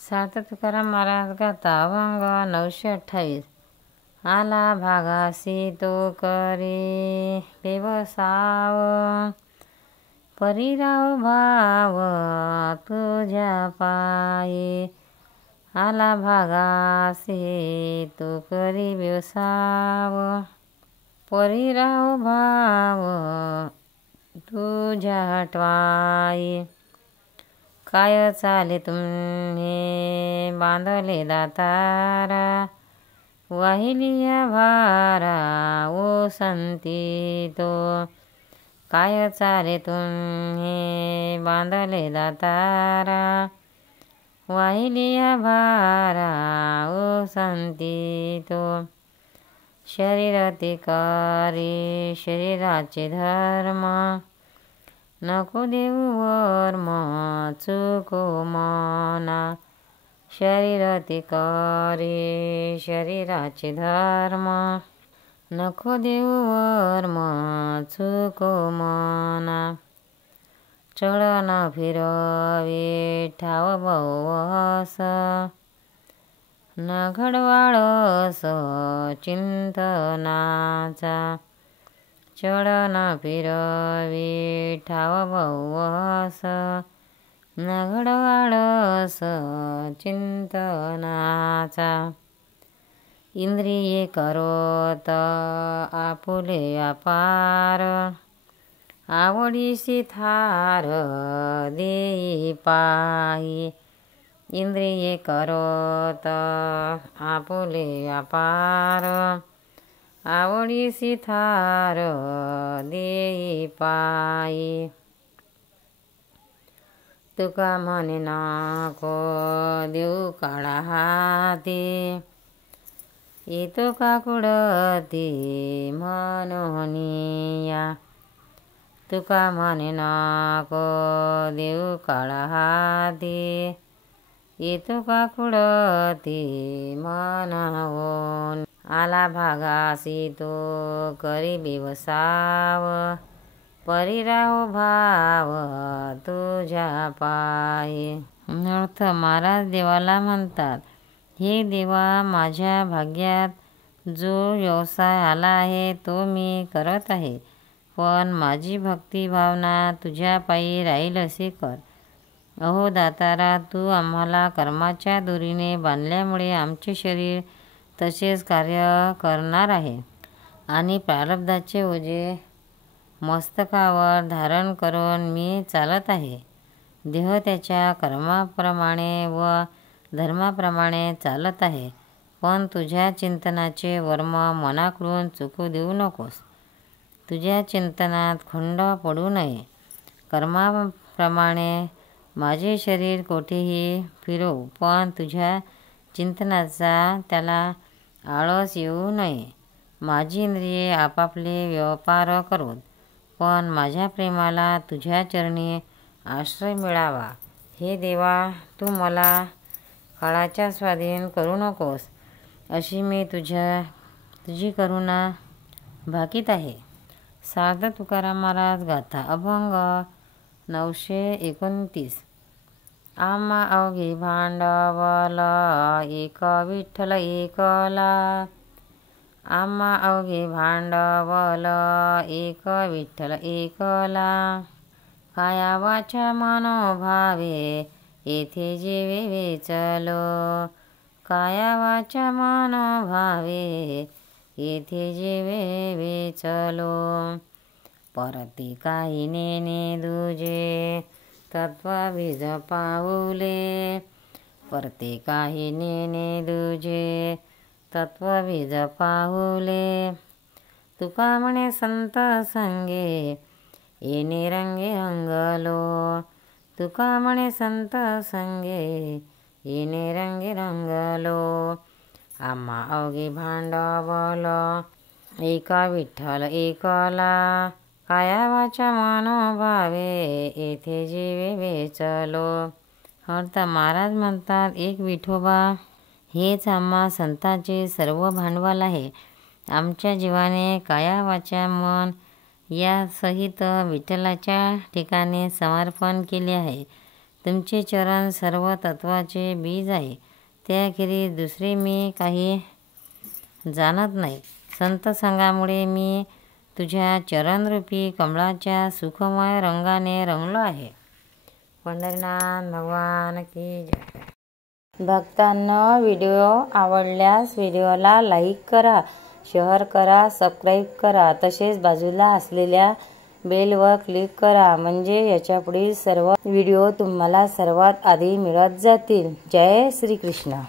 सार्थ तुकाराम महाराज गाता अभंग 928. आला भागासी तो करी बेवसाव, परिराव भाव तुझ्या पायी. आला भागासी तो करी बेवसाव, परिराव भाव तुझ्या ठाई. काय चाले तुम्ही बांधले दातारा, वाहिलिया भारा ओसंती तो. काय चाले तुम्ही बांधले दातारा, वाहिलिया भारा ओसंती तो. शरीर ते करी शरीराचे धर्म, नको देऊ वर्म चुको मना. शरीर ते करी शरीराचे धर्म, नको देऊ वर्म चुको मना. चळण फिरवे ठाव बवस, न घडवाळस चिंतनाचा. चळण फिरवे ठाव बवस, न घडवाळस चिंतनाचा. इंद्रिये करोत आपुले अपार, आवडीसी थार देई पायी. इंद्रिये करोत आपुले अपार, आवडीसी थार देई पायी. तुका म्हणे नको देऊ काळा हाती, येतो का कुडती म्हणूनिया. तुका म्हणे नको देऊ काळा हाती, येतो का कुडती म्हणून. आला भागासी तो करी बेवसाव, परिराव भाव तुझ्या पायी. अर्थ महाराज देवाला म्हणतात, हे देवा, माझ्या भाग्यात जो व्यवसाय आला आहे तो मी करत आहे, पण माझी भक्ती भावना तुझ्या पायी राहील असे कर. अहो दातारा, तू आम्हाला कर्माच्या दोरीने बांधल्यामुळे आमचे शरीर तसेच कार्य करणार आहे आणि प्रारब्धाचे ओझे मस्तकावर धारण करून मी चालत आहे. देह त्याच्या कर्माप्रमाणे व धर्माप्रमाणे चालत आहे, पण तुझ्या चिंतनाचे वर्म मनाकडून चुकू देऊ नकोस. तुझ्या चिंतनात खंड पडू नये. कर्माप्रमाणे माझे शरीर कोठेही फिरवू, पण तुझ्या चिंतनाचा त्याला आळस येऊ नये. माझी इंद्रिये आपापले व्यापार करोत, पण माझ्या प्रेमाला तुझ्या चरणी आश्रय मिळावा. हे देवा, तू मला काळाच्या स्वाधीन करू नकोस, अशी मी तुझी करुणा भाकीत आहे. सार्थ तुकाराम महाराज गाथा अभंग 929. आम्हा अवघे भांडवल एक विठ्ठल एकला, आम्हा अवघे भांडवल एक विठ्ठल एकला. काया वाचा मनोभावे येथे जीवे वेचलो, काया वाचा मनोभावे येथे जीवे वेचलो. परती काही नेने दुजे तत्व बीज पाऊले, परते काही नेने दुजे तत्व बीज पाऊले. तुका म्हणे संत संगे येणे रंगे रंगलो, तुका म्हणे संत संगे येणे रंगे रंगलो. आम्हा अवघे भांडवल एका विठ्ठल एकला, काया वाचा मनोभावे येथे जीवे वेचलो. अर्थ महाराज म्हणतात, एक विठोबा हेच आम्हा संतांचे सर्व भांडवल आहे. आमच्या जीवाने काया वाचा मन या सहित विठ्ठलाच्या ठिकाणी समर्पण केले आहे. तुमचे चरण सर्व तत्वाचे बीज आहे, त्याखेरीज दुसरे मी काही जाणत नाही. संत संघामुळे मी तुझ्या चरणरूपी कमळाच्या सुखमय रंगाने रंगलो आहे. पंढरीनाथ भगवान की जय. भक्तांनो, व्हिडिओ आवडल्यास व्हिडिओला लाईक करा, शेअर करा, सबस्क्राईब करा. तसेच बाजूला असलेल्या बेलवर क्लिक करा, म्हणजे याच्यापुढील सर्व व्हिडिओ तुम्हाला सर्वात आधी मिळत जातील. जय श्री कृष्ण.